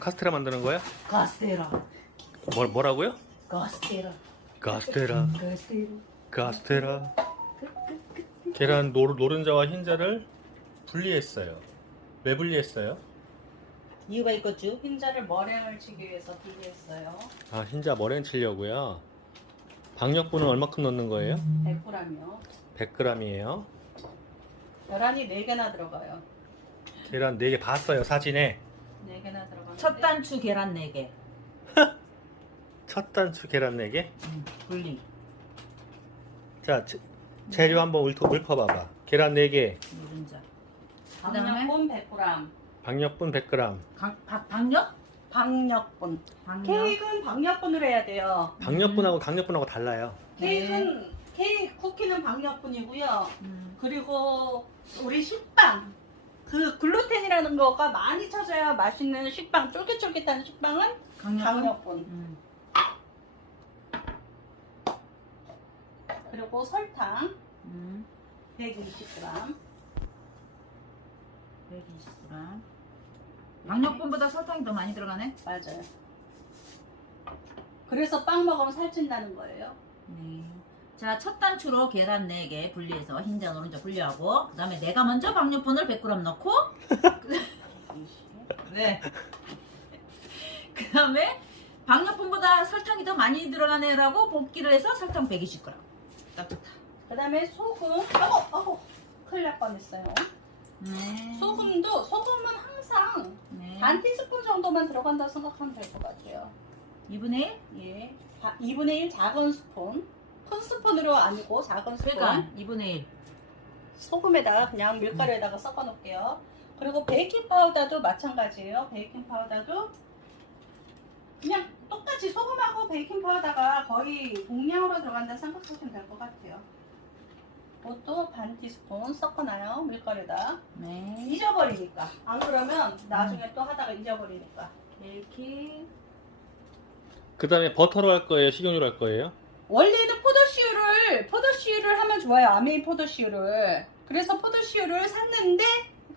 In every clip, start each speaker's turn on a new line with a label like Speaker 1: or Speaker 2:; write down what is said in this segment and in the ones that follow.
Speaker 1: 카스테라 만드는 거야?
Speaker 2: 카스테라.
Speaker 1: 뭐, 뭐라고요?
Speaker 2: 카스테라.
Speaker 1: 카스테라
Speaker 2: 카스테라.
Speaker 1: 카스테라 계란 노, 노른자와 흰자를 분리했어요 왜 분리했어요?
Speaker 2: 이유가 있겠죠?
Speaker 3: 흰자를 머랭을 치기 위해서 비교했어요.
Speaker 1: 아 흰자 머랭 치려고요 박력분은 얼마큼 넣는 거예요?
Speaker 3: 100g이요.
Speaker 1: 100g이에요
Speaker 3: 계란이 4개나 들어가요.
Speaker 1: 계란 4개 봤어요 사진에
Speaker 3: 4개나 들어가는데
Speaker 2: 첫 단추 계란 4개.
Speaker 1: 첫 단추 계란 4개
Speaker 2: 음, 분리.
Speaker 1: 자 재- 재료 한번 읊어, 읊어봐봐 계란 4개
Speaker 2: 노른자. 그다음에
Speaker 3: 박력분 100g.
Speaker 1: 박력분 100g
Speaker 2: 강, 박, 박력?
Speaker 3: 박력분.
Speaker 2: 박력.
Speaker 3: 케이크는 박력분으로 해야 돼요.
Speaker 1: 박력분하고 강력분하고 달라요
Speaker 3: 케이크는 케이크 쿠키는 박력분이고요.
Speaker 2: 음,
Speaker 3: 그리고 우리 식빵 그 글루텐이라는 거가 많이 쳐져야 맛있는 식빵 쫄깃쫄깃한 식빵은
Speaker 2: 강력.
Speaker 3: 강력분
Speaker 2: 음,
Speaker 3: 그리고 설탕
Speaker 2: 음,
Speaker 3: 120g
Speaker 2: 120g. 박력분보다 설탕이 더 많이 들어가네?
Speaker 3: 맞아요 그래서 빵 먹으면 살찐다는 거예요
Speaker 2: 네. 자, 첫 단추로 계란 4개 분리해서 흰자, 노른자 분리하고 그 다음에 내가 먼저 박력분을 100g 넣고 네. 그 다음에 박력분보다 설탕이 더 많이 들어가네라고 복기를 해서 설탕 120g. 딱 좋다.
Speaker 3: 그 다음에 소금 어어 어어 큰일 날 뻔했어요
Speaker 2: 네.
Speaker 3: 소금도 소금은 항상
Speaker 2: 네.
Speaker 3: 반 티스푼 정도만 들어간다 생각하면 될 것 같아요
Speaker 2: 2분의 1?
Speaker 3: 예, 2분의 1 작은 스푼. 큰 스푼으로 아니고 작은 스푼.
Speaker 2: 그러니까 2분의 1.
Speaker 3: 소금에다가 그냥 밀가루에다가 섞어 놓을게요. 그리고 베이킹 파우더도 마찬가지예요. 베이킹 파우더도 그냥 똑같이 소금하고 베이킹 파우더가 거의 동량으로 들어간다 생각하시면 될 것 같아요. 그것도 반 티스푼 섞어놔요. 밀가루에다.
Speaker 2: 네.
Speaker 3: 잊어버리니까. 안 그러면 나중에 또 하다가 잊어버리니까.
Speaker 2: 이렇게
Speaker 1: 그 다음에 버터로 할 거예요 식용유로 할 거예요?
Speaker 3: 원래는 포도 씨유를 포도씨유를 하면 좋아요 아메이 포도씨유를 그래서 포도씨유를 샀는데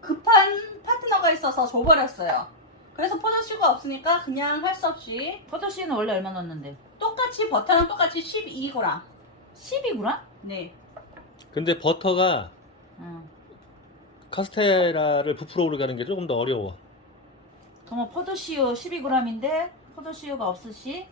Speaker 3: 급한 파트너가 있어서 줘버렸어요 그래서 포도씨유가 없으니까 그냥 할 수 없이
Speaker 2: 포도씨는 원래 얼마 넣었는데?
Speaker 3: 똑같이 버터는 똑같이 12g
Speaker 2: 12g?
Speaker 3: 네
Speaker 1: 근데 버터가
Speaker 2: 응.
Speaker 1: 카스테라를 부풀어 오르게 하는 게 조금 더 어려워
Speaker 2: 그러면 포도씨유 12g인데 포도씨유가 없으시?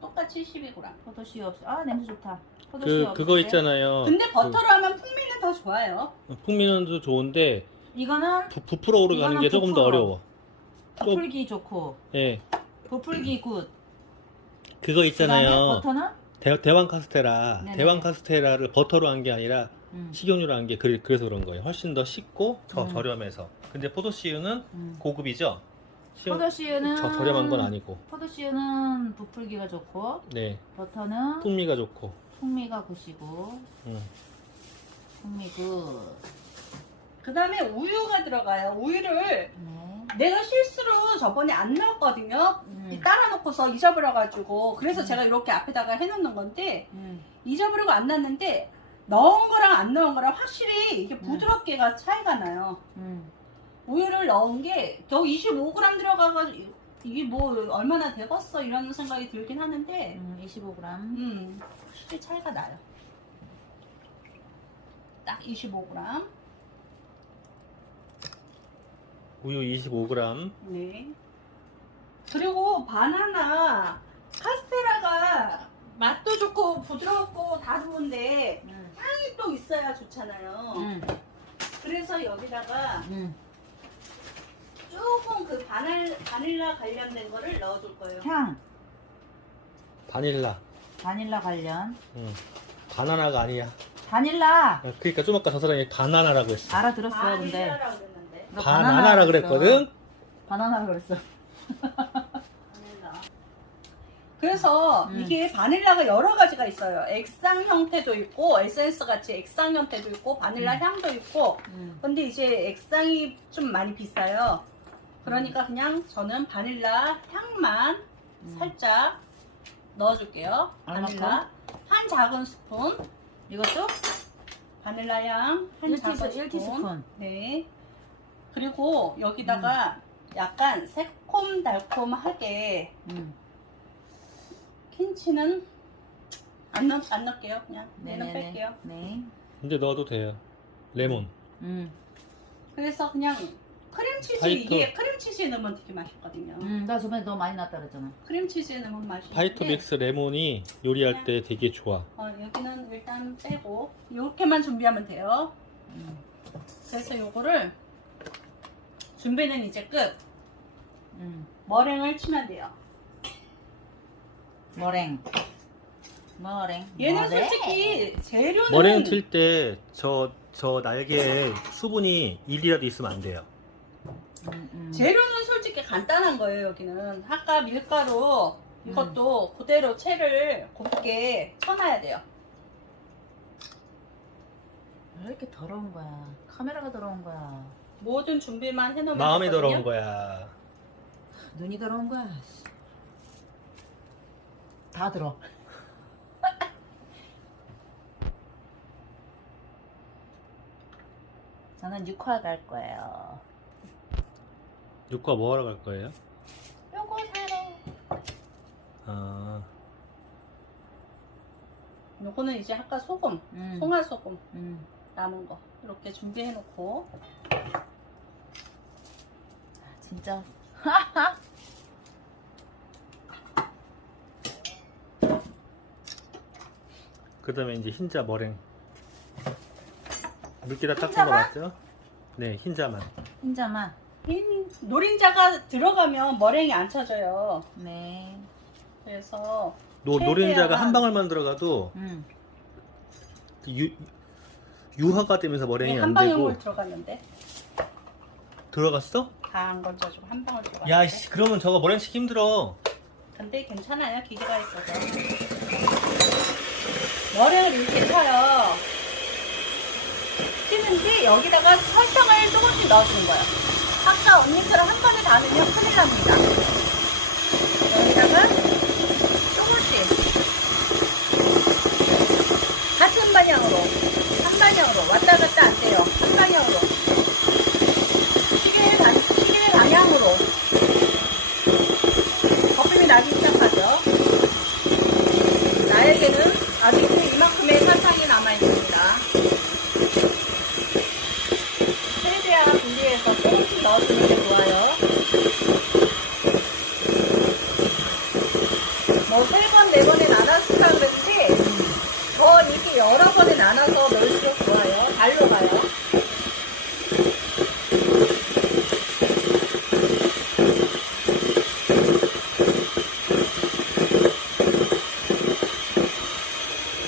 Speaker 3: 똑같이 12g
Speaker 2: 포도씨유 없이 아 냄새 좋다. 포도씨유
Speaker 1: 그 그거
Speaker 2: 때.
Speaker 1: 있잖아요
Speaker 3: 근데 버터로 하면 풍미는 더 좋아요
Speaker 1: 그 풍미는 좋은데
Speaker 2: 이거는
Speaker 1: 부, 부풀어 오르게 하는 게
Speaker 2: 이거는
Speaker 1: 조금 더
Speaker 2: 부풀어.
Speaker 1: 어려워
Speaker 2: 부풀기 좋고
Speaker 1: 예
Speaker 2: 부풀기 굿.
Speaker 1: 그거
Speaker 2: 그다음에
Speaker 1: 있잖아요
Speaker 2: 버터는
Speaker 1: 대, 대왕 카스테라
Speaker 2: 네네.
Speaker 1: 대왕 카스테라를 버터로 한 게 아니라
Speaker 2: 음.
Speaker 1: 식용유로 한 게 그래서 그런 거예요 훨씬 더 쉽고 더
Speaker 2: 음.
Speaker 1: 저렴해서 근데 포도씨유는
Speaker 2: 음.
Speaker 1: 고급이죠
Speaker 2: 포도씨유는
Speaker 1: 저 저렴한 건 아니고
Speaker 2: 포도씨유는 부풀기가 좋고
Speaker 1: 네
Speaker 2: 버터는
Speaker 1: 풍미가 좋고
Speaker 2: 풍미가 굿이고
Speaker 1: 음.
Speaker 2: 풍미 굿.
Speaker 3: 그 다음에 우유가 들어가요 우유를
Speaker 2: 네.
Speaker 3: 내가 실수로 저번에 안 넣었거든요
Speaker 2: 음.
Speaker 3: 따라 놓고서 잊어버려가지고 그래서
Speaker 2: 음.
Speaker 3: 제가 이렇게 앞에다가 해놓는 건데
Speaker 2: 음.
Speaker 3: 잊어버리고 안 놨는데 넣은 거랑 안 넣은 거랑 확실히 이게 부드럽게가 차이가 나요.
Speaker 2: 음.
Speaker 3: 우유를 넣은 게저 25g 들어가가지고 이게 뭐 얼마나 되겠어 이런 생각이 들긴 하는데
Speaker 2: 음. 25g.
Speaker 3: 음 확실히 차이가 나요. 딱 25g.
Speaker 1: 우유 25g
Speaker 3: 네. 그리고 바나나 카스테라가 맛도 좋고 부드럽고 다 좋은데
Speaker 2: 음.
Speaker 3: 향이 또 있어야 좋잖아요.
Speaker 2: 음.
Speaker 3: 그래서 여기다가
Speaker 2: 음.
Speaker 3: 조금 그 바닐, 바닐라 관련된 거를 넣어줄 거예요.
Speaker 2: 향.
Speaker 1: 바닐라
Speaker 2: 바닐라 관련.
Speaker 1: 음. 바나나가 아니야
Speaker 2: 바닐라.
Speaker 1: 그러니까 좀 아까 저 사람이 바나나라고 했어
Speaker 2: 알아들었어 근데.
Speaker 3: 바닐라라고 그랬는데.
Speaker 2: 너
Speaker 1: 바나나라. 그랬거든
Speaker 2: 바나나라 그랬어.
Speaker 3: 바닐라. 그래서
Speaker 2: 음.
Speaker 3: 이게 바닐라가 여러 가지가 있어요. 액상 형태도 있고 에센스 같이 액상 형태도 있고 바닐라
Speaker 2: 음.
Speaker 3: 향도 있고
Speaker 2: 음.
Speaker 3: 근데 이제 액상이 좀 많이 비싸요. 그러니까 그냥 저는 바닐라 향만
Speaker 2: 음.
Speaker 3: 살짝 넣어줄게요. 바닐라 한 작은 스푼
Speaker 2: 이것도
Speaker 3: 바닐라 향한
Speaker 2: 1티스,
Speaker 3: 작은
Speaker 2: 1티스푼.
Speaker 3: 네. 그리고 여기다가 약간 새콤 새콤달콤하게
Speaker 2: 음.
Speaker 3: 김치는 안, 넣, 안 넣을게요. 그냥 얘는
Speaker 2: 네네네.
Speaker 3: 뺄게요.
Speaker 2: 네.
Speaker 1: 근데 넣어도 돼요. 레몬.
Speaker 2: 음.
Speaker 3: 그래서 그냥 크림치즈
Speaker 1: 화이트.
Speaker 3: 이게 크림치즈에 넣으면 되게 맛있거든요.
Speaker 2: 음. 나 저번에 너무 많이 났다 그랬잖아.
Speaker 3: 크림치즈에 넣으면 맛있는데
Speaker 1: 화이트 믹스 레몬이 요리할 때 되게 좋아.
Speaker 3: 어, 여기는 일단 빼고 이렇게만 준비하면 돼요.
Speaker 2: 음.
Speaker 3: 그래서 요거를 준비는 이제 끝.
Speaker 2: 음.
Speaker 3: 머랭을 치면 돼요.
Speaker 2: 머랭. 머랭.
Speaker 3: 얘는
Speaker 2: 머랭.
Speaker 3: 솔직히 재료는
Speaker 1: 머랭 칠 때 저 저 날개에 수분이 1이라도 있으면 안 돼요.
Speaker 3: 재료는 솔직히 간단한 거예요. 여기는 아까 밀가루
Speaker 2: 음.
Speaker 3: 이것도 그대로 채를 곱게 쳐놔야 돼요.
Speaker 2: 왜 이렇게 더러운 거야? 카메라가 더러운 거야.
Speaker 3: 모든 준비만 해놓으면
Speaker 1: 마음이
Speaker 3: 되거든요.
Speaker 1: 더러운 거야.
Speaker 2: 눈이 더러운 거야. 다 들어. 저는 6화 갈 거예요.
Speaker 1: 육과 뭐 하러 갈 거예요?
Speaker 2: 요거 사래.
Speaker 1: 아,
Speaker 3: 요거는 이제 아까 소금,
Speaker 2: 음.
Speaker 3: 송화 소금
Speaker 2: 음.
Speaker 3: 남은 거 이렇게 준비해 놓고
Speaker 2: 아, 진짜.
Speaker 1: 그 다음에 이제 흰자 머랭. 물기다 닦은 거
Speaker 2: 흰자만?
Speaker 1: 맞죠? 네, 흰자만.
Speaker 2: 혼자만.
Speaker 3: 흰 노린자가 들어가면 머랭이 안 쳐져요.
Speaker 2: 네.
Speaker 3: 그래서
Speaker 1: 노, 노른자가 한 방울만 들어가도
Speaker 2: 음.
Speaker 1: 유, 유화가 되면서 머랭이 한안
Speaker 3: 방울
Speaker 1: 되고
Speaker 3: 들어갔는데
Speaker 1: 들어갔어?
Speaker 3: 다 안 건져주고 한 방울 들어갔는데
Speaker 1: 야, 씨, 그러면 저거 머랭 치기 힘들어.
Speaker 3: 근데 괜찮아요 기계가 있어서 머랭을 이렇게 쳐요 치는데 여기다가 설탕을 조금씩 넣어주는 거예요 아까 언니처럼 한 번에 다 넣으면 큰일 납니다. 여기다가 조금씩 같은 방향으로 한 방향으로 왔다 갔다 안 돼요 한 방향으로 시계, 방, 시계 방향으로 거품이 나기 시작하죠. 나에게는 아직도 이만큼의 설탕이 남아있습니다. 최대한 분리해서 조금씩 넣어주는 게 좋아요. 뭐 세 번, 네 번에 나눴을까 그랬지 더 이렇게 여러 번에 나눠서 넣을수록 좋아요. 달로 가요.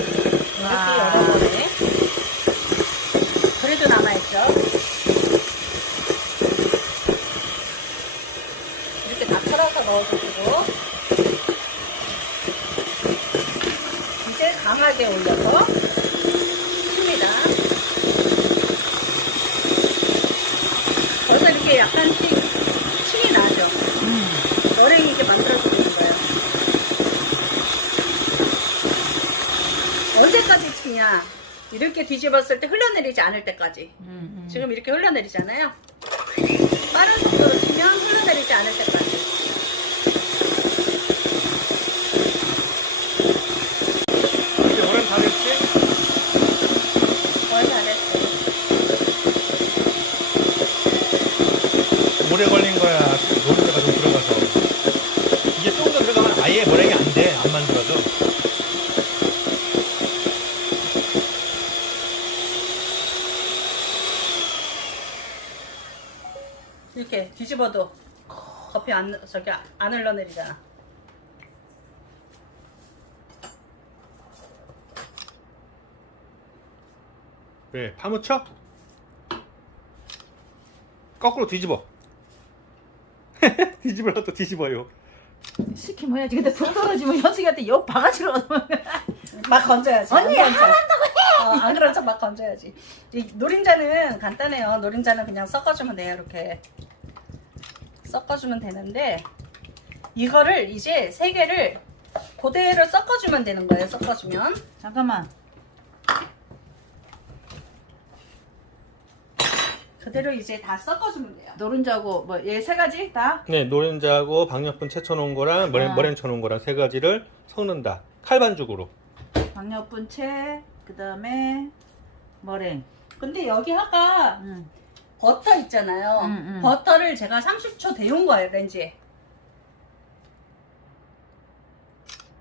Speaker 3: 이렇게
Speaker 2: 와.
Speaker 3: 여러 번에 그래도 남아있죠 이렇게 다 털어서 넣어주시고 이제 강하게 올려서 칩니다 벌써 이렇게 약간씩 침이 나죠
Speaker 2: 음.
Speaker 3: 머랭이 이렇게 만들어지고 있는 거예요 이렇게 뒤집었을 때 흘러내리지 않을 때까지.
Speaker 2: 음, 음.
Speaker 3: 지금 이렇게 흘러내리잖아요. 빠른 속도로 치면 흘러내리지 않을 때까지
Speaker 1: 이제 머랭 다 됐지?
Speaker 3: 거의 안 했어요
Speaker 1: 오래 걸린 거야. 노른자가 좀 들어가서. 이게 좀 더 들어가면 아예 머랭이 안 돼. 안 만들어져.
Speaker 3: 뒤집어도 커피 안 저기 안 흘러내리잖아
Speaker 1: 왜? 파묻혀? 거꾸로 뒤집어. 뒤집으라도 뒤집어요.
Speaker 2: 시키면 해야지. 근데 불 떨어지면 현승이한테 옆 바가지로 얻으면.
Speaker 3: 막 건져야지
Speaker 2: 언니,
Speaker 3: 안 건져. 어, 안 그런 척 막 건져야지 이 노린자는 간단해요 노린자는 그냥 섞어주면 돼요 이렇게 섞어주면 되는데 이거를 이제 세 개를 그대로 섞어주면 되는 거예요 섞어주면
Speaker 2: 잠깐만.
Speaker 3: 그대로 이제 다 섞어주면 돼요.
Speaker 2: 노른자고 뭐 얘 세 가지 다
Speaker 1: 네, 노른자하고 박력분 채쳐놓은 거랑 머랭,
Speaker 2: 아.
Speaker 1: 머랭 쳐놓은 거랑 세 가지를 섞는다. 칼반죽으로.
Speaker 2: 박력분 채 그 다음에 머랭.
Speaker 3: 근데 여기 아까
Speaker 2: 음.
Speaker 3: 버터 있잖아요.
Speaker 2: 음, 음.
Speaker 3: 버터를 제가 30초 데운 거예요, 렌즈에.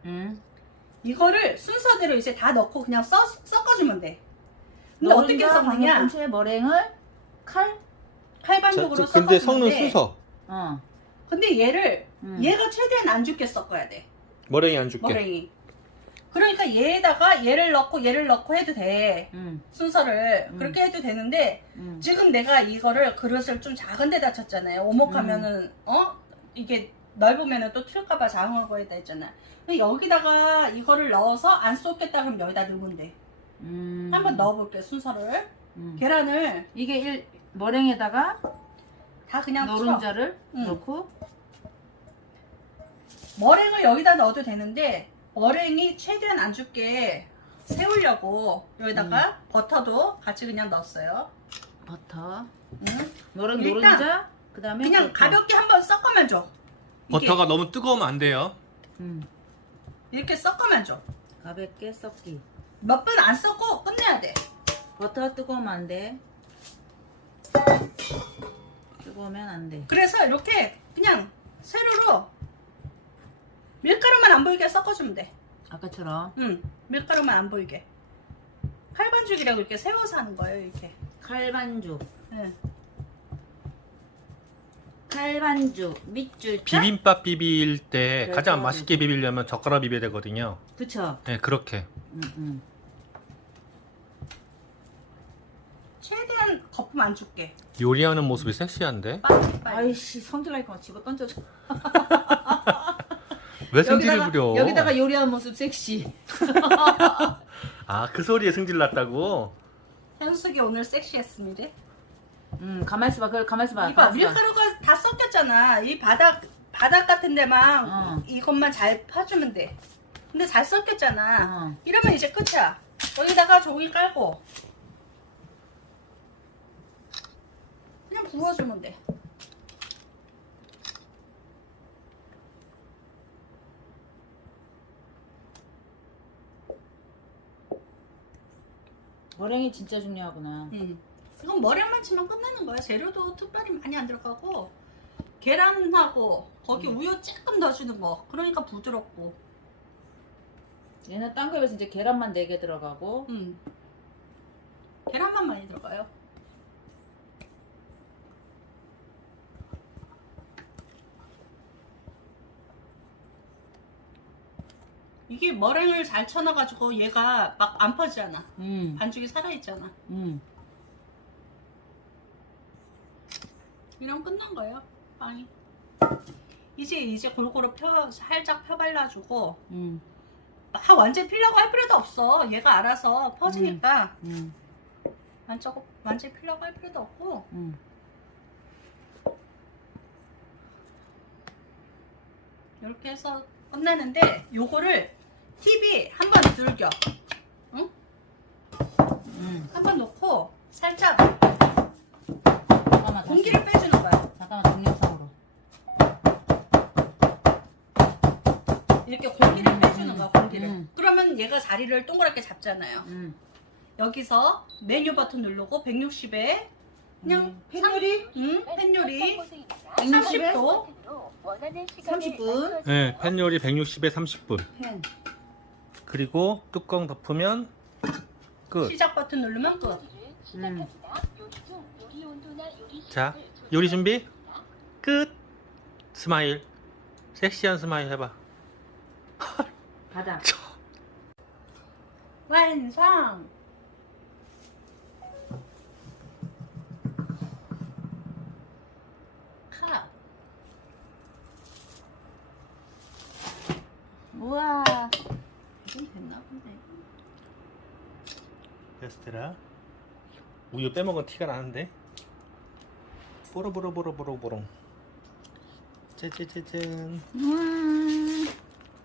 Speaker 2: 음.
Speaker 3: 이거를 순서대로 이제 다 넣고 그냥 써, 섞어주면 돼. 근데 어떻게 섞느냐?
Speaker 2: 채 머랭을 칼.
Speaker 3: 칼반죽으로
Speaker 1: 자, 자, 근데
Speaker 3: 섞어주면
Speaker 1: 섞는
Speaker 3: 돼.
Speaker 1: 순서.
Speaker 2: 어.
Speaker 3: 근데 얘를
Speaker 2: 음.
Speaker 3: 얘가 최대한 안 죽게 섞어야 돼.
Speaker 1: 머랭이 안 줄게.
Speaker 3: 머랭이. 그러니까 얘에다가 얘를 넣고 얘를 넣고 해도 돼.
Speaker 2: 음.
Speaker 3: 순서를
Speaker 2: 음.
Speaker 3: 그렇게 해도 되는데
Speaker 2: 음.
Speaker 3: 지금 내가 이거를 그릇을 좀 작은 데다 쳤잖아요. 오목하면은 어 이게 넓으면은 또 튈까봐 작은 거에다 했잖아. 근데 여기다가 이거를 넣어서 안 쏟겠다 그럼 여기다 넣으면 돼.
Speaker 2: 음.
Speaker 3: 한번 넣어볼게 순서를.
Speaker 2: 음.
Speaker 3: 계란을
Speaker 2: 이게 일 머랭에다가
Speaker 3: 다 그냥.
Speaker 2: 노른자를
Speaker 3: 응.
Speaker 2: 넣고
Speaker 3: 머랭을 여기다 넣어도 되는데 머랭이 최대한 안 죽게 세우려고 여기다가 버터도 같이 그냥 넣었어요.
Speaker 2: 버터.
Speaker 3: 응?
Speaker 2: 머랭
Speaker 3: 일단
Speaker 2: 노른자 그다음에
Speaker 3: 그냥
Speaker 2: 버터.
Speaker 3: 가볍게 한번 섞으면 줘. 이게
Speaker 1: 버터가 너무 뜨거우면 안 돼요.
Speaker 2: 음.
Speaker 3: 이렇게 섞으면 줘.
Speaker 2: 가볍게 섞기.
Speaker 3: 몇분안 섞고 끝내야 돼.
Speaker 2: 버터 뜨거우면 안 돼. 뜨거우면 안 돼.
Speaker 3: 그래서 이렇게 그냥 세로로 밀가루만 안 보이게 섞어주면 돼.
Speaker 2: 아까처럼
Speaker 3: 응, 밀가루만 안 보이게. 칼반죽이라고 이렇게 세워서 하는 거예요, 이렇게.
Speaker 2: 칼반죽,
Speaker 3: 네.
Speaker 2: 칼반죽, 밑줄.
Speaker 1: 비빔밥 비빌 때 가장 맛있게 비비려면 젓가락 비벼야 되거든요.
Speaker 2: 그쵸.
Speaker 1: 네, 그렇게.
Speaker 2: 음, 음.
Speaker 3: 최대한 거품 안 줄게.
Speaker 1: 요리하는 모습이 섹시한데?
Speaker 3: 빨리, 빨리.
Speaker 2: 아이씨 성질 날 거면 집어 던져줘.
Speaker 1: 왜 승질을
Speaker 2: 여기다가,
Speaker 1: 부려?
Speaker 2: 여기다가 요리하는 모습 섹시.
Speaker 1: 아, 그 소리에 승질 났다고?
Speaker 3: 현숙이 오늘 섹시했습니다.
Speaker 2: 음 가만 있어봐. 그걸 가만 있어봐.
Speaker 3: 이봐,
Speaker 2: 가만 있어봐.
Speaker 3: 밀가루가 다 섞였잖아. 이 바닥, 바닥 같은 데만
Speaker 2: 어.
Speaker 3: 이것만 잘 펴주면 돼. 근데 잘 섞였잖아.
Speaker 2: 어.
Speaker 3: 이러면 이제 끝이야. 여기다가 종이 깔고 그냥 부어주면 돼.
Speaker 2: 머랭이 진짜 중요하구나.
Speaker 3: 음. 이건 머리만 치면 끝나는 거야. 재료도 특별히 많이 안 들어가고 계란하고 거기
Speaker 2: 음.
Speaker 3: 우유 조금 넣어주는 거. 그러니까 부드럽고.
Speaker 2: 얘는 딴 거에 비해서 이제 계란만 4개 들어가고
Speaker 3: 음. 계란만 많이 들어가요. 이게 머랭을 잘 쳐놔가지고 얘가 막 안 퍼지잖아.
Speaker 2: 음.
Speaker 3: 반죽이 살아있잖아.
Speaker 2: 음.
Speaker 3: 이러면 끝난 거예요. 빵이. 이제 이제 골고루 펴 살짝 펴 발라주고
Speaker 2: 음.
Speaker 3: 막 완전 피려고 할 필요도 없어. 얘가 알아서 퍼지니까
Speaker 2: 음.
Speaker 3: 완전 완전 피려고 할 필요도 없고
Speaker 2: 음.
Speaker 3: 이렇게 해서 끝나는데 요거를 한번 들겨. 응?
Speaker 2: 음.
Speaker 3: 한번 놓고 살짝
Speaker 2: 잠깐만 다시.
Speaker 3: 공기를 빼주는 거야.
Speaker 2: 잠깐만 동영상으로.
Speaker 3: 이렇게 공기를
Speaker 2: 음,
Speaker 3: 빼주는 거야, 공기를.
Speaker 2: 음.
Speaker 3: 그러면 얘가 자리를 동그랗게 잡잖아요.
Speaker 2: 음.
Speaker 3: 여기서 메뉴 버튼 누르고 160에 그냥
Speaker 2: 음. 팬요리
Speaker 3: 응? 팬 요리
Speaker 2: 160에
Speaker 3: 30도
Speaker 2: 30분.
Speaker 1: 네, 팬 요리 160에 30분.
Speaker 2: 팬.
Speaker 1: 그리고 뚜껑 덮으면 끝.
Speaker 3: 시작 버튼 누르면 끝.
Speaker 2: 음.
Speaker 1: 자, 요리 준비. 끝. 스마일. 섹시한 스마일 해봐.
Speaker 2: 가자.
Speaker 3: 완성. 카.
Speaker 2: 우와.
Speaker 3: 좀 됐나 본데.
Speaker 1: 베스트라. 우유 빼먹은 티가 나는데. 보로보로보로보로보롱. 짜자자잔.
Speaker 2: 음.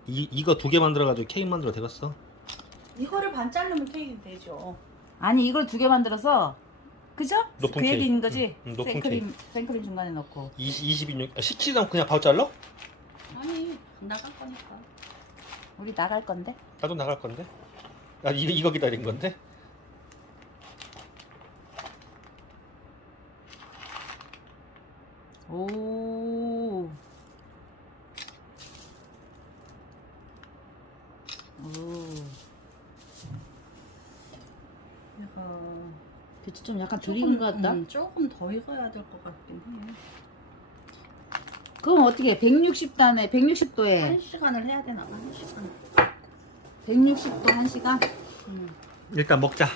Speaker 1: 이 이거 두 개 만들어가지고 케이크 만들어 되겠어.
Speaker 3: 이거를 반 자르면 케이크 되죠.
Speaker 2: 아니 이걸 두 개 만들어서 그죠?
Speaker 1: 높은
Speaker 2: 그. 얘기인 거지?
Speaker 1: 응, 응, 높은
Speaker 2: 생크림, 생크림 중간에 넣고
Speaker 1: 20, 22년 식히지 않고 그냥 바로 잘라?
Speaker 3: 아니 나갈 거니까.
Speaker 2: 우리 나갈 건데
Speaker 1: 나도 나갈 건데. 나 이거 이거 기다린 건데.
Speaker 2: 오. 오.
Speaker 3: 이거
Speaker 2: 대체 좀 약간 덜 익은 것 같다.
Speaker 3: 음, 조금 더 익어야 될 것 같긴 해.
Speaker 2: 그럼 어떻게 160단에 160도에
Speaker 3: 한 시간을 해야 되나 봐. 한 시간.
Speaker 2: 160도 1시간?
Speaker 3: 음.
Speaker 1: 일단 먹자.
Speaker 3: 자,